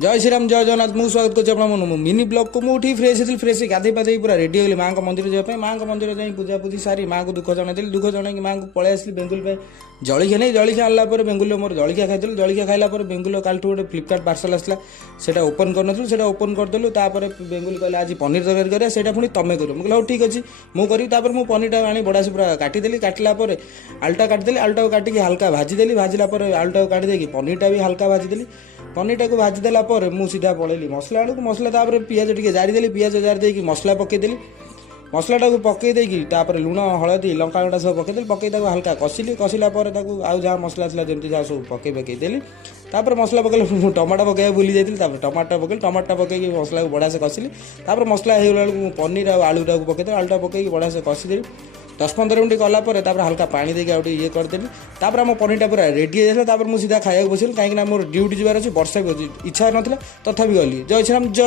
जय श्रीराम जय जगन्नाथ मुझे स्वागत कर मिनी ब्लॉग को मुझे फ्रेश थी फ्रेश गाधे पाधे पूरा रेडी होली माँ मंदिर जावाई माँ मंदिर जाए पूजा पूजी सारी माँ को दुख जन दुख जन माँ को पलि आसली बेंगुल जलिया नहीं जलिया आनला बेंगुल मोर जलिया खाई जलिया खाइला बेंगुल काल गोटे फ्लिपकार्ट पार्सल आसला से ओपन कर ओपन करदेलु बेंगुल कहले आज पनीर तरकारी करा से पुणी तुम कर मुझे ठीक अच्छे मुझे करी पनीर आनी बड़ा से पूरा काटिदेली काटिला आलुटा काटिदेली आलुटा काटिकी हल्का भाजीदेली भाजिला आलुटा काटिदेकी पनीरटा भी हल्का भाजीदेली पनीरटा को भाजीदेला मुझे सीधा पलैली मसला आलू मसला पियाज टे जारीदेली पियाज जारी मसला पकईदेली मसलाटा को पकईदेकी लुण हलदी लंका गुंडा सब पकईदेली पकई हल्का कषिली कषिला आउ जहाँ मसला था जमी जहाँ सब पकईदेली मसला पकड़ टमाटो पकड़ा भूली जाइए टमाटो पकड़ टमाटो पकई मसला को बढ़िया से कषिली मसला हो पनीर आलूटा को पकईदेली आलूटा पकई बढ़िया से कषिदेली 10-15 मिनट गलापर हल्का पानी देके आउटे ये करदेली आम पनीरटा पूरा रेडी हो मुझे सीधा खाया बस कहीं मोर ड्यूटी जबार अच्छी वर्षा भी अच्छी इच्छा ना तथा गली जय श्रीराम जय